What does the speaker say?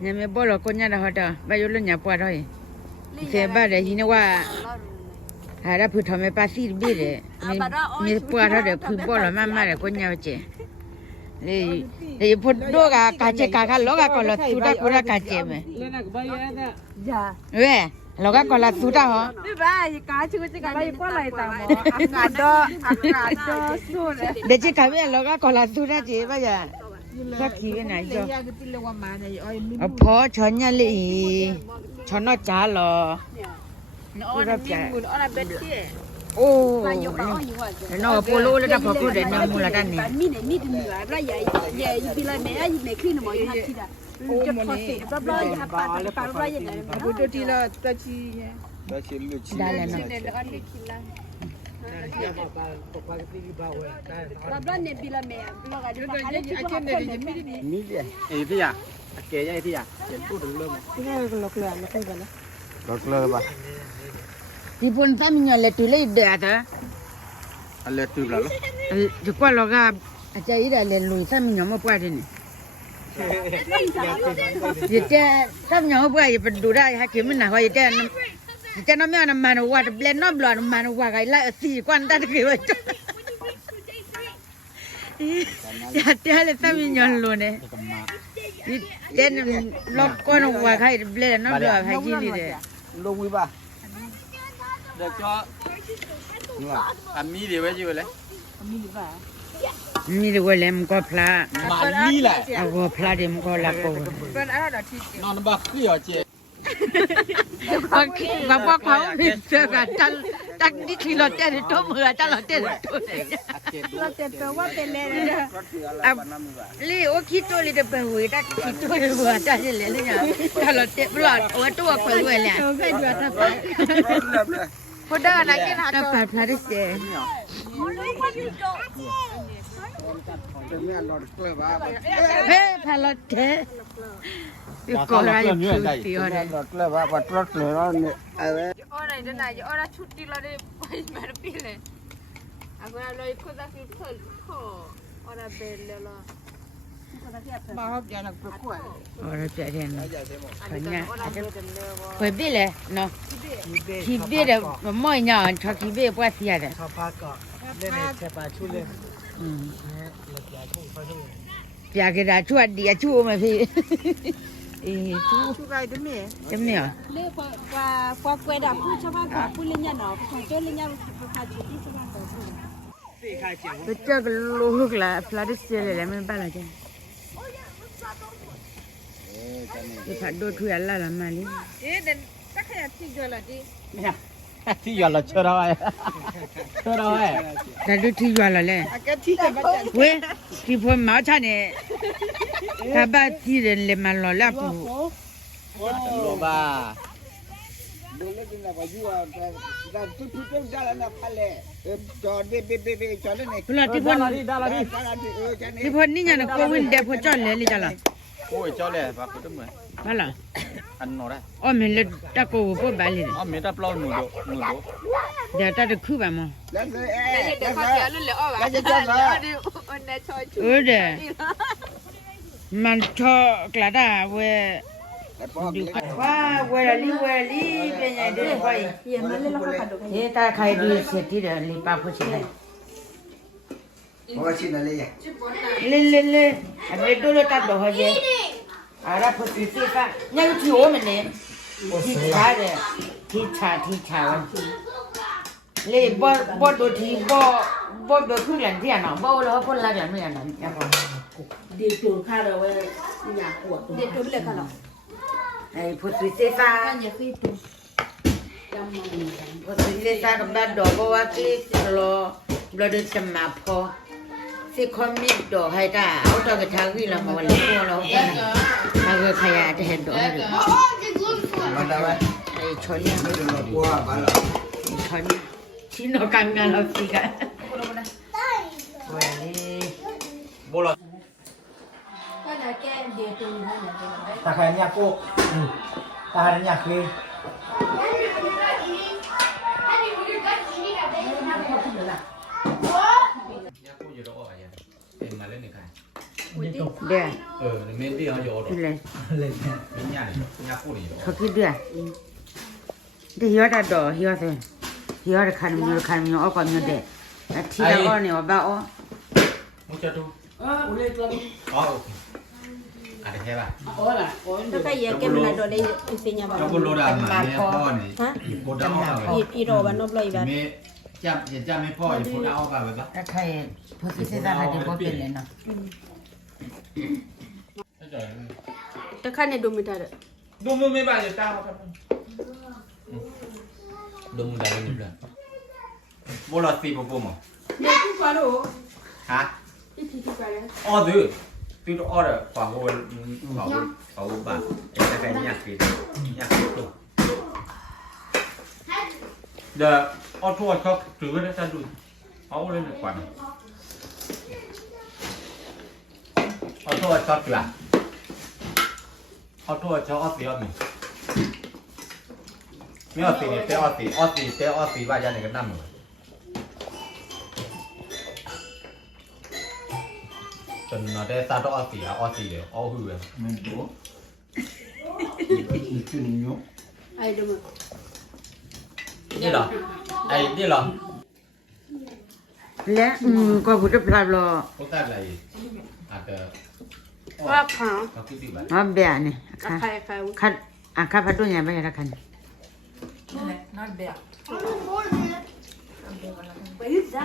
nhà mẹ bỏ lỡ con nhà đó đó bây giờ luôn nhà qua thôi thế ba đấy gì nữaว่าหาได้พูดทำให้ป้าซีบีเลยมีปวดเขาเดี๋ยวพูดบ่หรอมาเดี๋ยวคนยาวเจ๋เลยเดี๋ยวพูดดูกาเจกาล้อกาคนละสุดาคนละกาเจมั้ยเว้ยล้อกาคนละสุดาเหรอไม่บ้ากาชื่อจะกาไปป้อนอะไรต่างหมออากาศดสุดเดี๋ยวจะกาเว้ยล้อกาคนละสุดาเจ๋ป่ะจ๊ะสักทีไหนจ๊ะพอฉันเนี่ยเลยฉันน่าจ๋าหรออ๋อน้ำมีมูลอ๋อน้ำเบ็ดเจี๊ยโอ้น้องโปโลแล้วก็พอพูดเดี๋ยวน้ำมูลกันเนี่ยมีเนี่ยมีถึงเหนือไรใหญ่อยู่ปีละแม่อยู่ในขึ้นหมออยู่ทับทีละจะพอเสร็จปั๊บเลยฮับปาปาไรอย่างเงี้ยบุตรทีละตะชีเนี่ยได้แล้วเนาะปั๊บเลยเนี่ยปีละแม่เราก็จะไปอะไรที่เขาคนเนี่ยมีเดียไอ้ที่อ่ะเกย์ไอ้ที่อ่ะเจ็ดพูดถึงเรื่องนี่ก็ล็อกเลยไม่ใช่กันนะล็อกเลยป่ะที่พูดทำยังไงเลยตุเลยเดือดอ่ะอะไรตุลาล่ะจะกว่าเราก็อาจจะอีเดเลยลุยทำยังไม่ปวดนี่เจ๊ทำยังไม่ปวดอย่าไปดูได้ฮะคิดมันหนาว่าเจ๊น้ำมันน้ำมันว่าเบลนน้ำบลน้ำมันว่าไงละสี่กวนตัดกี่วันอย่าเจ๊เลยทำยังลุยเนี่ยเจ๊ล็อกก้อนว่าใครเบลนน้ำบลให้กินนี่เลยลงวิบ่ะเด็กก็อันมีเดี๋ยวไว้อยู่เลยมีด้วยเลยมันก็พลามันนี่แหละเอาก็พลาเดี๋ยวมันก็ลักกูนอนบักขี้เหรอเจ๊บางพวกเขาเจอกันตั้งนี่ที่เราเต้นตัวมือจ้าเราเต้นตัวเองเราเต้นตัวว่าเป็นเลยลี่โอ้คิดตัวลี่จะไปหัวตั้งคิดตัวหัวจ้าจะเลยเนี่ยถ้าเราเต้นหลอดหัวตัวไปหัวแหละไม่ดูท่าไปพอได้อะไรกินหาตัวพลาดเสียเฮ้พลาดเจ๊ก็อะไรอยู่ที่อะไรรถเลยว่าปัดรถเลยรถเนี่ยอะไรเดี๋ยวไหนจะอะไรชุดที่เราได้ไปมาปีเลยอ่ะก็เราคนละคือคนขออะไรเบลเลยล่ะมาครับยาหนักประกวดอะไรเจ๊เด่นคนเนี้ยเปิดบี้เลยเนาะที่บี้เดี๋ยวไม่เนาะชอบที่บี้ปวดเสียเด้อชอบพักก็เล่นแค่ปลาชุดเลยอยากจะช่วยดีช่วยมาพี่ชุดอะไรจะมีเหรอเรียกว่ากล้วยดำผู้ชาวบ้านของผู้เลี้ยงเนาะของเจ้าเลี้ยงพาชุดที่ชาวบ้านของผู้ไปเจอกันลูกละพลาดเสียเลยไม่บ้าละจ้ะจะผัดโดดถุยอะไรละมาลิเดินสักแค่ที่เดียวละดิที่ยอดละเชื่อเราไอ้เชื่อเราไอ้แต่ดูที่ยอดละเลยเว้ยที่พอมาชาเนี่ยถ้าบ้าที่เดินเลยมาหล่อแล้วปุ๊บโลบ้าดูเล่นนะว่าอยู่แต่ทุกๆเรื่องได้แล้วนะพันเลยจอดเบจอดเลยเนี่ยพลาที่พอที่พอนี่ยังนะโควิดเดี๋ยวพอจอดเลยลิจ้ะล่ะโอ้ยจอดเลยปะคุณตุ้มเหมือนมาล่ะอันโน่ได้อ๋อมันเลยตะโกพวกบ้านเลยอ๋อมีตะเปล่าหนูโดเดี๋ยวตาจะคือแบบมั้งเดี๋ยวเขาเสียรุ่นเลยอ๋อแบบเดี๋ยวมันชอบกระดาษเว้ยดูว่าเวลาลีเป็นยังไงเดี๋ยวไปเฮ้ตาใครดูเสร็จที่เดี๋ยวลีป้าพูดสิเลยเพราะว่าชิ้นอะไรอย่างเล่อันนี้ดูแล้วตัดดอกเฮ้ยอะไรพูดสิฟ้ายังที่โอ้มันเนี่ยที่ชาเลยที่ชาวันเลยบ่ดูที่บ่ดูขึ้นหลังที่อ่ะเนาะบ่แล้วคนละอย่างไม่อ่ะเนาะยังพอเดี๋ยวจูข้าเราไว้อยากปวดเดี๋ยวจูเลยค่ะเนาะไอ้พูดสิฟ้าอย่าขึ้นตัวพูดสิฟ้ากับด้านดอกบ่ว่าที่รอเราเดินจะมาพอที่คอมมิตดอกให้ได้เอาตัวกระทางวิ่งเรามาวันนี้พวกเราถ้าเกิดขยะจะเห็นดอกให้ดูไอ้ชนเนี่ยชนชิ้นเรากันงานเราสิกันวันนี้โบราณก็จะแก้เดี๋ยวตัวนี้ตาใครเนี่ยกูตาใครเนี่ยคือ เด้อ မင်းတရားရောတော့ นี่เลย မင်းညာညာကိုနေတော့ เขาคิดเด้อเดี๋ยวดาดอเฮียสิเฮีย的看没有ออกก่อนเนี่ยเด้อทีละอ้อเนี่ยบ่อ้อ မချတူโอเคအဲ့ဒါခဲပါ တော့ကရဲကဲမလာတော့လေစင်ညာပါ ကျော်ကိုလိုတာမှာနေပေါ့နေကိုတောင်းအောင်ပဲ ပြီးတော့ဘာနော်ပလိုက်ပါ မင်းကြမင်းပေါ့ရဖို့အောင်ပါပဲဗျာ ถ้าใครพูดสิซ่าๆจะบ่เป็นเลยเนาะ တခါနဲ့ဒိုမီတာတဲ့ ဒုံမမေပါရတာဟုတ်ကဲ့ဒုံမလာနေပြန်ဘောလာစီပပမ နေခုပါလို့ ဟာ ဒီပါလေ အော်ဒူတူတော့အော်ပါဟိုပါအဲ့ဒါကညက်ပြီညက်တော့ The auto shop ถือได้สะดุดเอาเลยกว่าออโต้ช็อตล่ะออโต้ช็อตออสซี่มีไม่ออสซี่เตออสซี่ว่าจะไหนกันนั่นหนูจนเราได้ซาโตออสซี่เดี๋ยวเอาหือ မင်းတို့ချွန်းညို အဲ့ဒိုမ นี่เหรอไอ้นี่เหรอ และก็พูดพลาดรอ พวกแต่อะไรอาจจะ ว่าขา เขาคิดดีแบบ อ๋อเบียนี่ อะ ค่ะ ใคร คัดคัดพัดด้วยไงบ่ล่ะคัน ไปจ้ะ